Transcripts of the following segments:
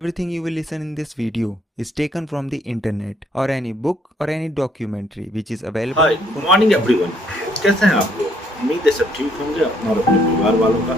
Everything you will listen in this video is taken from the internet or any book or any documentary which is available hi good morning everyone. कैसे हैं आप लोग? उम्मीद है सब ठीक होंगे। अपना और अपने परिवार वालों का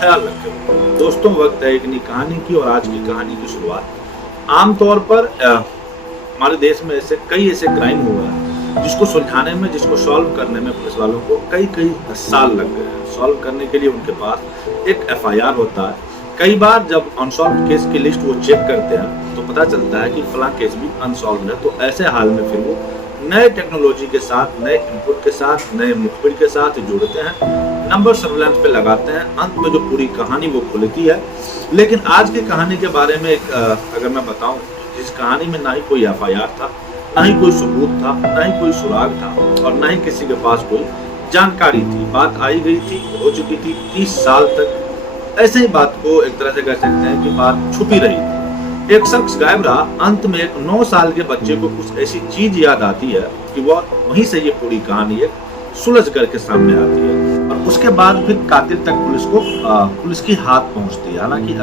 ख्याल रखें। दोस्तों, वक्त है एक नई कहानी की और आज की कहानी की शुरुआत। आमतौर पर हमारे देश में कई ऐसे क्राइम हुए हैं जिसको सुलझाने में, जिसको सॉल्व करने में पुलिस वालों को कई कई साल लग गए हैं। सॉल्व करने के लिए उनके पास एक एफआईआर होता है। कई बार जब अनसॉल्व केस की लिस्ट वो चेक करते हैं तो पता चलता है कि फलां केस भी अनसॉल्व है। तो ऐसे हाल में फिर वो नए टेक्नोलॉजी के साथ, नए इनपुट के साथ, नए मुखबिर के साथ जुड़ते हैं, नंबर सर्विलांस पे लगाते हैं। अंत में जो पूरी कहानी वो खुलती है। लेकिन आज की कहानी के बारे में अगर मैं बताऊं, जिस कहानी में ना ही कोई एफआईआर था, ना ही कोई सबूत था, ना ही कोई सुराग था और ना ही किसी के पास कोई जानकारी थी। बात आई गई थी, हो चुकी थी 30 साल तक। ऐसे ही बात को एक तरह से कह सकते हैं कि बात छुपी रही थी। एक शख्स गायब रहा। अंत में एक 9 साल के बच्चे को कुछ ऐसी चीज याद आती है कि वह वहीं से ये पूरी कहानी एक सुलझ करके सामने आती है और उसके बाद फिर कातिल तक पुलिस की हाथ पहुंचती है। हालांकि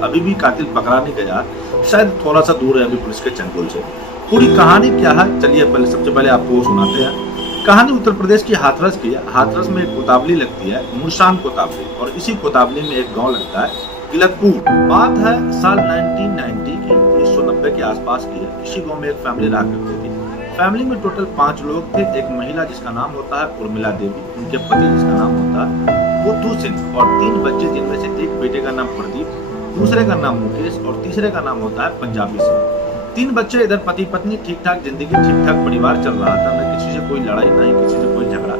अभी भी कातिल पकड़ा नहीं गया, शायद थोड़ा सा दूर है अभी पुलिस के चंगुल से। पूरी कहानी क्या है, चलिए सबसे पहले आपको सुनाते हैं। कहानी उत्तर प्रदेश की हाथरस की है। हाथरस में एक कोतावली लगती है, मुरशान कोतावली, और इसी कोतावली में एक गांव लगता है, गिलतपुर। बात है साल 1990 की, 1990 के आसपास की है। इसी गांव में एक फैमिली रहा करती थी। फैमिली में टोटल 5 लोग थे। एक महिला जिसका नाम होता है उर्मिला देवी, उनके पति जिसका नाम होता है बुद्धू सिंह, और 3 बच्चे जिनमें से एक बेटे का नाम प्रदीप, दूसरे का नाम मुकेश और तीसरे का नाम होता है पंजाबी सिंह। 3 बच्चे, इधर पति पत्नी, ठीक ठाक जिंदगी, ठीक ठाक परिवार चल रहा था। न किसी से कोई लड़ाई, न ही किसी से कोई झगड़ा।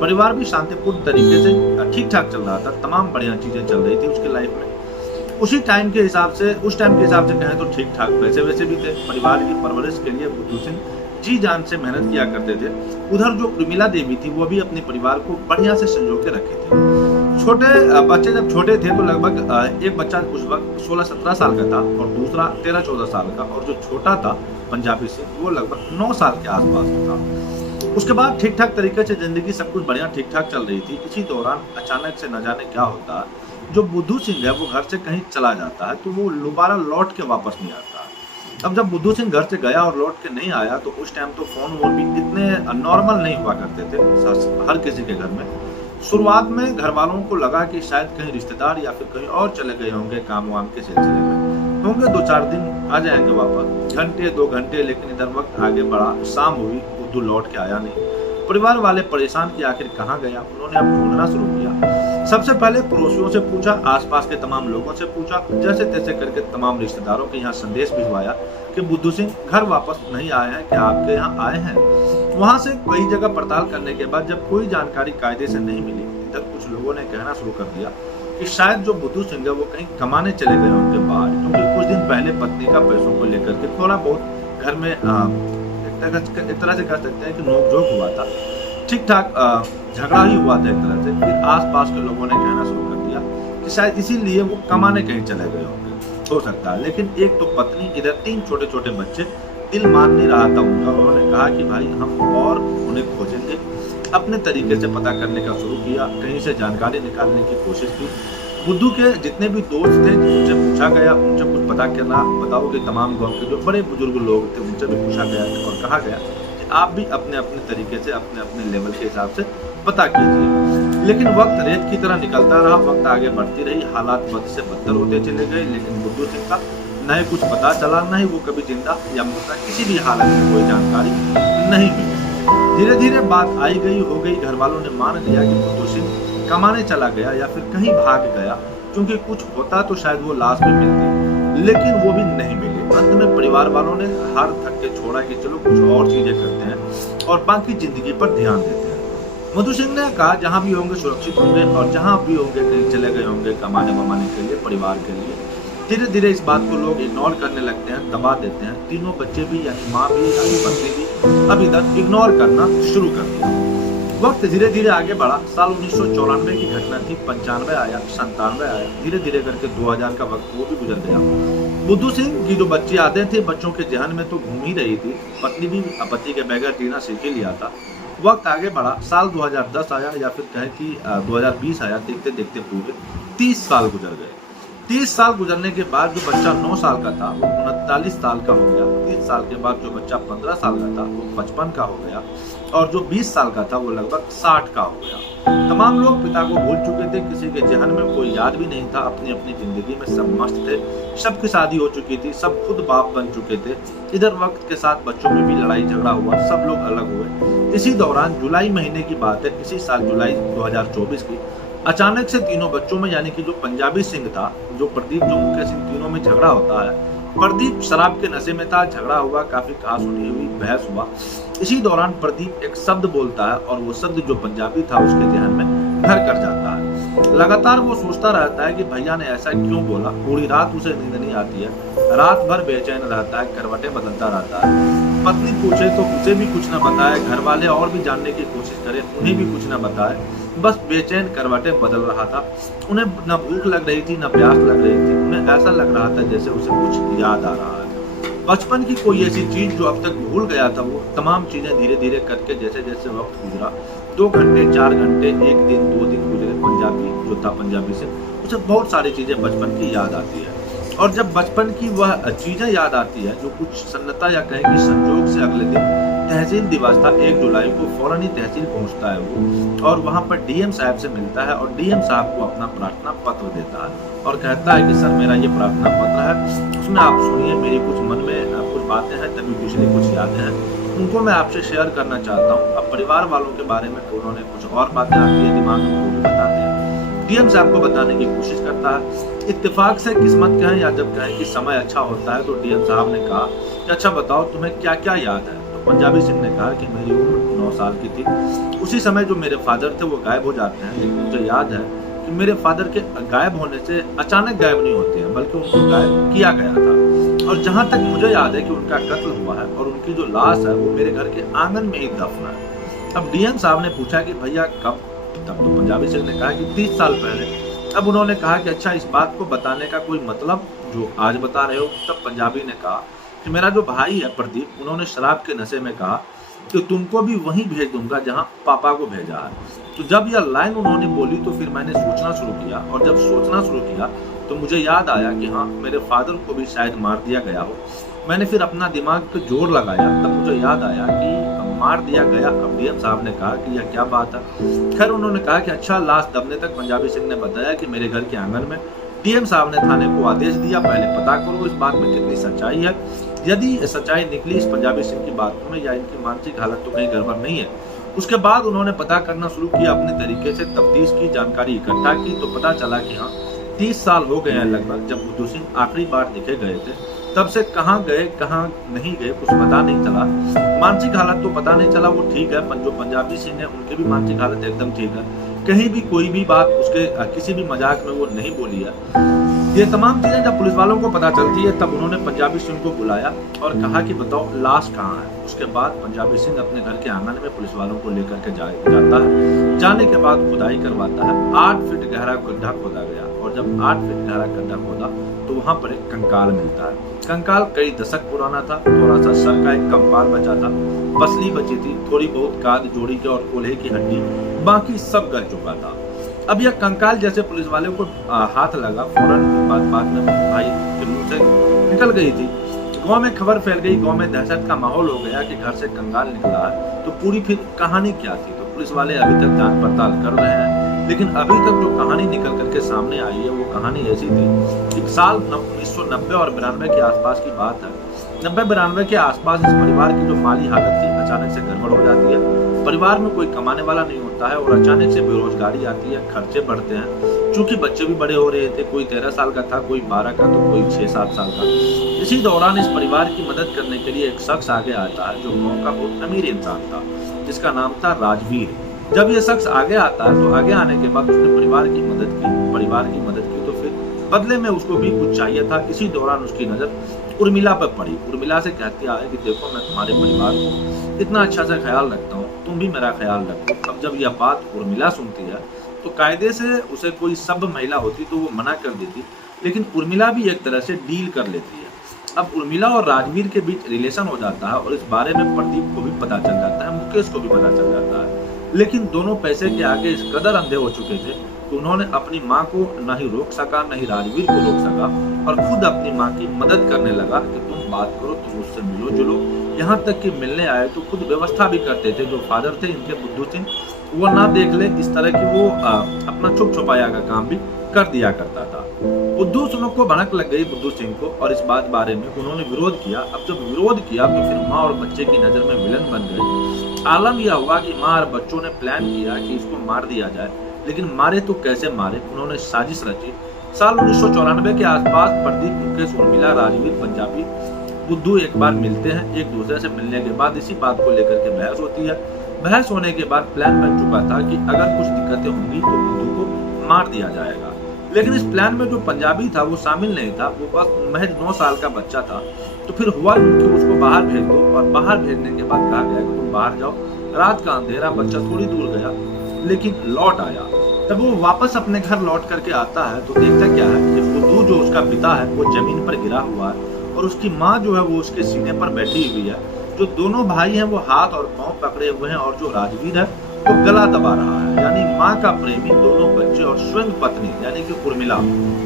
परिवार भी शांतिपूर्ण तरीके से ठीक ठाक चल रहा था। तमाम बढ़िया चीजें चल रही थी उसके लाइफ में। उस टाइम के हिसाब से कहें तो ठीक ठाक पैसे वैसे भी थे। परिवार की परवरिश के लिए बुद्धू सिंह जी जान से मेहनत किया करते थे। उधर जो उर्मिला देवी थी वो भी अपने परिवार को बढ़िया से संजो के रखे थे। छोटे बच्चे जब छोटे थे तो लगभग एक बच्चा उस वक्त 16-17 साल का था और दूसरा 13-14 साल का, और जो छोटा था पंजाबी सिंह वो लगभग 9 साल के आसपास था। उसके बाद ठीक ठाक तरीके से जिंदगी सब कुछ बढ़िया ठीक ठाक चल रही थी। इसी दौरान अचानक से न जाने क्या होता है, जो बुद्धू सिंह है वो घर से कहीं चला जाता है तो वो दोबारा लौट के वापस नहीं आता। अब जब बुद्धू सिंह घर से गया और लौट के नहीं आया तो उस टाइम तो फोन वोन भी इतने नॉर्मल नहीं हुआ करते थे हर किसी के घर में। शुरुआत में घर वालों को लगा कि शायद कहीं रिश्तेदार या फिर कहीं और चले गए होंगे काम वाम के सिलसिले में, होंगे 2-4 दिन, आ जाएंगे वापस, घंटे 2 घंटे। लेकिन इधर वक्त आगे बढ़ा, शाम हुई, बुद्धू लौट के आया नहीं। परिवार वाले परेशान कि आखिर कहाँ गया। उन्होंने अब ढूंढना शुरू किया। सबसे पहले पड़ोसियों से पूछा, आसपास के तमाम लोगों से पूछा, जैसे तैसे करके तमाम रिश्तेदारों के यहाँ संदेश भिजवाया कि बुद्धू सिंह घर वापस नहीं आए हैं, क्या आपके यहाँ आए हैं। वहां से कई जगह पड़ताल करने के बाद जब कोई जानकारी कायदे से नहीं मिली, इधर कुछ लोगों ने कहना शुरू कर दिया कि शायद जो बुद्धू सिंह है वो कहीं कमाने चले गए होंगे बाहर, क्योंकि कुछ दिन पहले पत्नी का पैसों को लेकर के थोड़ा बहुत घर में एक तरह से कह सकते हैं कि नोकझोंक हुआ था। ठीक ठाक झगड़ा ही हुआ था एक तरह से। फिर आसपास के लोगों ने कहना शुरू कर दिया कि शायद इसीलिए वो कमाने कहीं चले गए होंगे, हो सकता है। लेकिन एक तो पत्नी, इधर 3 छोटे छोटे बच्चे, दिल मान नहीं रहा था उनका। उन्होंने कहा कि भाई हम और उन्हें खोजेंगे। अपने तरीके से पता करने का शुरू किया, कहीं से जानकारी निकालने की कोशिश की। बुद्धू के जितने भी दोस्त थे उनसे पूछा गया, उनसे कुछ पता करना, बताओ कि तमाम गांव के जो बड़े बुजुर्ग लोग थे उनसे भी पूछा गया और कहा गया कि आप भी अपने अपने तरीके से, अपने अपने लेवल के हिसाब से पता कीजिए। लेकिन वक्त रेत की तरह निकलता रहा, वक्त आगे बढ़ती रही, हालात बद से बदतर होते चले गए। लेकिन बुद्धू सिंह का न ही कुछ पता चला, न ही वो कभी जिंदा या मुर्दा, किसी भी हालत में कोई जानकारी नहीं मिली। धीरे धीरे बात आई गई हो गई। घर वालों ने मान लिया कि बुद्धू सिंह कमाने चला गया या फिर कहीं भाग गया, क्योंकि कुछ होता तो शायद वो लाश में मिलती, लेकिन वो भी नहीं मिली। अंत में परिवार वालों ने हार थक के छोड़ा कि चलो कुछ और चीजें करते हैं और बाकी जिंदगी पर ध्यान देते हैं। मधु सिंह ने कहा जहां भी होंगे सुरक्षित होंगे, और जहां भी होंगे कहीं चले गए होंगे कमाने वमाने के लिए, परिवार के लिए। धीरे धीरे इस बात को लोग इग्नोर करने लगते हैं, दबा देते हैं। तीनों बच्चे भी, यानी माँ भी, यानी पत्नी भी, अब इधर इग्नोर करना शुरू कर दिया। वक्त धीरे धीरे आगे बढ़ा। साल 1994 की घटना थी। 95 आया, 97 आया, धीरे धीरे करके 2000 का वक्त वो भी गुजर गया। बुद्धू सिंह की जो बच्ची यादें थी बच्चों के जहन में तो घूम ही रही थी। पत्नी भी पति के बगैर जीना सीख ही लिया था। वक्त आगे बढ़ा। साल 2010 आया, या फिर कहे कि 2020 आया। देखते देखते पूरे 30 साल गुजर गए। 30 साल गुजरने के बाद जो बच्चा 9 साल का था वो 39 साल का हो गया। 30 साल के बाद जो बच्चा 15 साल का था वो 55 का हो गया और जो 20 साल का था वो लगभग 60 का हो गया। तमाम लोग पिता को भूल चुके थे, किसी के जहन में कोई याद भी नहीं था, अपनी अपनी जिंदगी में सब मस्त थे, सबकी शादी हो चुकी थी, सब खुद बाप बन चुके थे। इधर वक्त के साथ बच्चों में भी लड़ाई झगड़ा हुआ, सब लोग अलग हुए। इसी दौरान जुलाई महीने की बात है, इसी साल जुलाई 2024 की, अचानक से तीनों बच्चों में यानी कि जो पंजाबी सिंह था, जो प्रदीप, जो मुकेश, इन तीनों में झगड़ा होता है। प्रदीप शराब के नशे में था, झगड़ा हुआ, काफी कहासुनी हुई, बहस हुआ। इसी दौरान प्रदीप एक शब्द बोलता है और वो शब्द जो पंजाबी था उसके ध्यान में घर कर जाता है। लगातार वो सोचता रहता है कि भैया ने ऐसा क्यों बोला। पूरी रात उसे नींद नहीं आती है, रात भर बेचैन रहता है, करवटें बदलता रहता है। पत्नी पूछे तो उसे भी कुछ न बताए, घर वाले और भी जानने की कोशिश करें, उन्हें भी कुछ न बताए, बस बेचैन करवटें बदल रहा था। उन्हें न भूख लग रही थी, न प्यास लग रही थी, उन्हें ऐसा लग रहा था जैसे उसे कुछ याद आ रहा है। बचपन की कोई ऐसी चीज जो अब तक भूल गया था, वो तमाम चीजें धीरे धीरे करके जैसे जैसे वक्त गुजरा, 2 घंटे 4 घंटे, 1 दिन 2 दिन गुजरे, पंजाबी जो था पंजाबी से उसे बहुत सारी चीजें बचपन की याद आती है। और जब बचपन की वह चीजें याद आती है, जो कुछ सन्नता या कहें कि संजोग से अगले दिन तहसील दिवस था, 1 जुलाई को फौरन ही तहसील पहुंचता है वो और वहां पर डीएम साहब से मिलता है और डीएम साहब को अपना प्रार्थना पत्र देता है और कहता है कि सर मेरा ये प्रार्थना पत्र है, उसमें आप सुनिए, मेरी कुछ मन में कुछ बातें हैं, तभी पिछली कुछ यादें हैं, उनको मैं आपसे शेयर करना चाहता हूँ। अब परिवार वालों के बारे में तो उन्होंने कुछ और बातें आती है दिमाग में, वो भी बताते हैं। डीएम साहब को बताने की कोशिश करता है। इत्तेफाक से, किस्मत कहें या जब कहें कि समय अच्छा होता है, तो डीएम साहब ने कहा कि अच्छा बताओ तुम्हें क्या क्या याद है। तो पंजाबी सिंह ने कहा कि मेरी उम्र 9 साल की थी, उसी समय जो मेरे फादर थे वो गायब हो जाते हैं, लेकिन मुझे याद है कि मेरे फादर के गायब होने से अचानक गायब नहीं होते हैं, बल्कि उनको गायब किया गया था। और जहां तक मुझे याद है कि उनका कत्ल हुआ है और उनकी जो लाश है वो मेरे घर के आंगन में ही दफन है। अब डीएम साहब ने पूछा कि भैया कब? तब तो पंजाबी सिंह ने कहा कि 30 साल पहले। अब उन्होंने कहा कि अच्छा, इस बात को बताने का कोई मतलब जो आज बता रहे हो? तब पंजाबी ने कहा कि मेरा जो भाई है प्रदीप, उन्होंने शराब के नशे में कहा कि तुमको भी वहीं भेज दूंगा जहां पापा को भेजा है। तो जब यह लाइन उन्होंने बोली तो फिर मैंने सोचना शुरू किया और जब सोचना शुरू किया तो मुझे याद आया कि हाँ, मेरे फादर को भी शायद मार दिया गया हो। मैंने फिर अपना दिमाग पे जोर लगाया, तब मुझे याद आया कि मार दिया गया। अब डीएम साहब ने कहा कि यह क्या बात है। खैर उन्होंने कहा कि अच्छा, लाश दबने तक पंजाबी सिंह ने बताया कि मेरे घर के आंगन में। डीएम साहब ने थाने को आदेश दिया, पहले पता करो इस बात में कितनी सच्चाई है। यदि सच्चाई निकली इस पंजाबी सिंह की बातों में या इनकी मानसिक हालत तो कहीं गड़बड़ नहीं है। उसके बाद उन्होंने पता करना शुरू किया, अपने तरीके से तफ्तीश की, जानकारी इकट्ठा की, तो पता चला कि हाँ, 30 साल हो गए हैं लगभग जब बुद्धू सिंह आखिरी बार दिखे गए थे। तब से कहाँ गए कहाँ नहीं गए कुछ पता नहीं चला। मानसिक हालत तो पता नहीं चला, वो ठीक है, जो पंजाबी सिंह है उनकी भी मानसिक हालत एकदम ठीक है, कहीं भी कोई भी बात उसके किसी भी मजाक में वो नहीं बोली है। ये तमाम चीजें जब पुलिस वालों को पता चलती है तब उन्होंने पंजाबी सिंह को बुलाया और कहा कि बताओ लाश कहाँ है। उसके बाद पंजाबी सिंह अपने घर के आंगन में पुलिस वालों को लेकर के जाता है। जाने के बाद खुदाई करवाता है। 8 फीट गहरा गड्ढा खोदा गया और जब 8 फीट गहरा गड्ढा खोदा तो वहां पर एक कंकाल मिलता है। कंकाल कई दशक पुराना था, थोड़ा सा सर का एक कंपाल बचा था, पसली बची थी, थोड़ी बहुत काद जोड़ी के और कोल्हे की हड्डी, बाकी सब गल चुका था। अब यह कंकाल जैसे पुलिस वाले को हाथ लगा, फौरन बात में भाई के मुंह से निकल गई थी। गांव में खबर फैल गई, गांव में दहशत का माहौल हो गया कि घर से कंकाल निकला है। तो पूरी फिर कहानी क्या थी? तो पुलिस वाले अभी तक जांच पड़ताल कर रहे हैं, लेकिन अभी तक जो कहानी निकल करके सामने आई है वो कहानी ऐसी थी। एक साल 1990 और 92 के आसपास की बात है। 90-92 के आसपास इस परिवार की जो माली हालत थी अचानक से गड़बड़ हो जाती है। परिवार में कोई कमाने वाला नहीं होता है और अचानक से बेरोजगारी आती है, खर्चे बढ़ते हैं। चूंकि बच्चे भी बड़े हो रहे थे, कोई 13 साल का था, कोई 12 का, तो कोई 6-7 साल का। इसी दौरान इस परिवार की मदद करने के लिए एक शख्स आगे आता है जो गांव का बहुत अमीर इंसान था, जिसका नाम था राजवीर। जब ये शख्स आगे आता है तो आगे आने के बाद उसने परिवार की मदद की तो फिर बदले में उसको भी कुछ चाहिए था। इसी दौरान उसकी नजर उर्मिला पर पड़ी। उर्मिला से कहती है कि देखो, मैं तुम्हारे परिवार को इतना अच्छा सा ख्याल रखता हूँ, तुम भी मेरा ख्याल रखो। अब जब यह बात उर्मिला सुनती है तो कायदे से उसे कोई सभ्य महिला होती तो वो मना कर देती, लेकिन उर्मिला भी एक तरह से डील कर लेती है। अब उर्मिला और राजवीर के बीच रिलेशन हो जाता है और इस बारे में प्रदीप को भी पता चल जाता है, मुकेश को भी पता चल जाता है। लेकिन दोनों पैसे के आगे इस कदर अंधे हो चुके थे कि उन्होंने अपनी माँ को न ही रोक सका, न ही राजवीर को रोक सका, और खुद अपनी माँ की मदद करने लगा कि तुम बात करो, तुम उससे मिलो जुलो। यहाँ तक कि मिलने आए तो खुद व्यवस्था भी करते थे। जो फादर थे इनके बुद्धू सिंह, वो ना देख ले इस तरह की वो अपना छुप छुपाया का काम भी कर दिया करता था। बुद्धू सिंह को भनक लग गई बुद्धू सिंह को, और इस बात बारे में उन्होंने विरोध किया। अब जब विरोध किया तो फिर माँ और बच्चे की नजर में विलन बन गए। आलम यह हुआ कि माँ और बच्चों ने प्लान किया कि इसको मार दिया जाए, लेकिन मारे तो कैसे मारे। उन्होंने साजिश रची। साल 1994 के आसपास प्रदीप, मुकेश, उर्मिला, राजवीर, पंजाबी, बुद्धू एक बार मिलते हैं। एक दूसरे से मिलने के बाद इसी बात को लेकर के बहस होती है। बहस होने के बाद प्लान बन चुका था कि अगर कुछ दिक्कतें होंगी तो बुद्धू को मार दिया जाएगा। लेकिन इस प्लान में जो पंजाबी था वो शामिल नहीं था। वो बस महज 9 साल का बच्चा था। तो फिर हुआ यूं कि उसको बाहर भेज दो, और बाहर भेजने के बाद कहा गया कि तुम बाहर जाओ। रात का अंधेरा, बच्चा थोड़ी दूर गया लेकिन लौट आया। तब वो वापस अपने घर लौट करके आता है तो देखता क्या है कि बुद्धू जो उसका पिता है वो जमीन पर गिरा हुआ है, और उसकी माँ जो है वो उसके सीने पर बैठी हुई है। जो दोनों भाई हैं वो हाथ और पांव पकड़े हुए हैं, और जो राजवीर है वो गला दबा रहा है। यानी माँ का प्रेमी, दोनों बच्चे और स्वयं पत्नी यानी कि उर्मिला,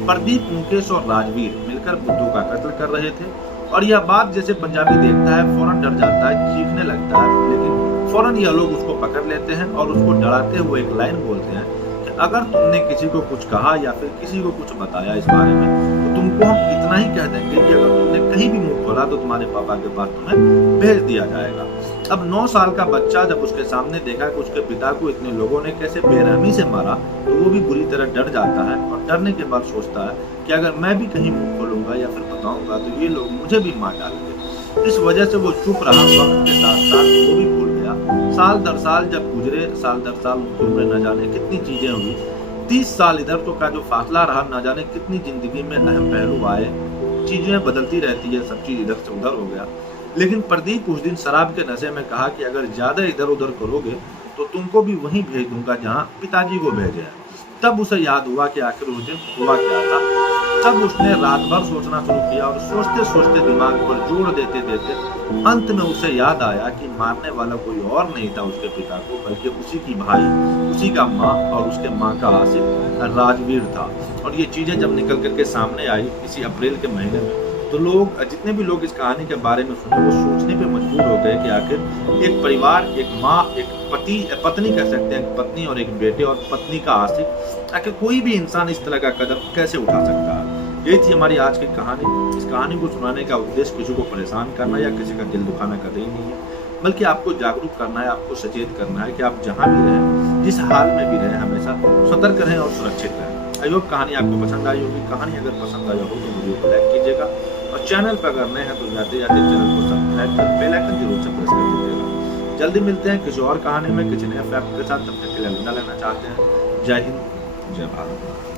प्रदीप, मुकेश और राजवीर मिलकर बुद्धू का कत्ल कर रहे थे। और यह बात जैसे पंजाबी देखता है फौरन डर जाता है, चीखने लगता है, लेकिन फौरन यह लोग उसको पकड़ लेते हैं और उसको डराते हुए एक लाइन बोलते हैं कि अगर तुमने किसी को कुछ कहा या फिर किसी को कुछ बताया इस बारे में तो तुमको हम इतना ही कह देंगे कि अगर तुमने कहीं भी मुंह खोला तो तुम्हारे पापा के पास तुम्हें भेज दिया जाएगा। अब 9 साल का बच्चा जब उसके सामने देखा कि उसके पिता को इतने लोगों ने कैसे बेरहमी से मारा, तो वो भी बुरी तरह डर जाता है, और डरने के बाद सोचता है कि अगर मैं भी कहीं मुंह खोलूंगा या फिर बताऊंगा तो ये लोग मुझे भी मार डालेंगे। इस वजह से वो चुप रहा। वक्त के साथ साथ वो भी भूल गया। साल दर साल जब गुजरे, साल दर साल उनकी उम्र न जाने कितनी चीजें हुई। 30 साल इधर तो का जो फासला रहा, न जाने कितनी जिंदगी में अहम पहलू आए, चीजें बदलती रहती है, सब चीज इधर से उधर हो गया। लेकिन प्रदीप उस दिन शराब के नशे में कहा कि अगर ज्यादा इधर उधर करोगे तो तुमको भी वहीं भेज दूंगा जहां पिताजी को भेजे हैं। तब उसे याद हुआ कि आखिर उस दिन हुआ क्या था। तब उसने रात भर सोचना शुरू किया, और सोचते सोचते दिमाग पर जोर देते देते अंत में उसे याद आया कि मारने वाला कोई और नहीं था उसके पिता को, बल्कि उसी की भाई, उसी का माँ और उसके माँ का आशिक राजवीर था। और ये चीजें जब निकल करके सामने आई इसी अप्रैल के महीने में, तो लोग, जितने भी लोग इस कहानी के बारे में सुने, वो सोचने पे मजबूर हो गए कि आखिर एक परिवार, एक माँ, एक पत्नी कह सकते हैं, पत्नी और एक बेटे और पत्नी का आशिक, आखिर कोई भी इंसान इस तरह का कदम कैसे उठा सकता है। यही थी हमारी आज की कहानी। इस कहानी को सुनाने का उद्देश्य किसी को परेशान करना या किसी का दिल दुखाना कतई नहीं है, बल्कि आपको जागरूक करना है, आपको सचेत करना है कि आप जहाँ भी रहें, जिस हाल में भी रहें, हमेशा सतर्क रहें और सुरक्षित रहें। आई होप कहानी आपको पसंद आई होगी। कहानी अगर पसंद आई हो तो वीडियो को लाइक कीजिएगा, और चैनल पर अगर नए हैं तो जाते जाते चैनल को सब्सक्राइब कर बेल आइकन जरूर से प्रेस कर दीजिएगा। जल्दी मिलते हैं किसी और कहानी में, किसी नए फैक्ट के साथ। तब तक के लिए अलविदा लेना चाहते हैं। जय हिंद, जय भारत।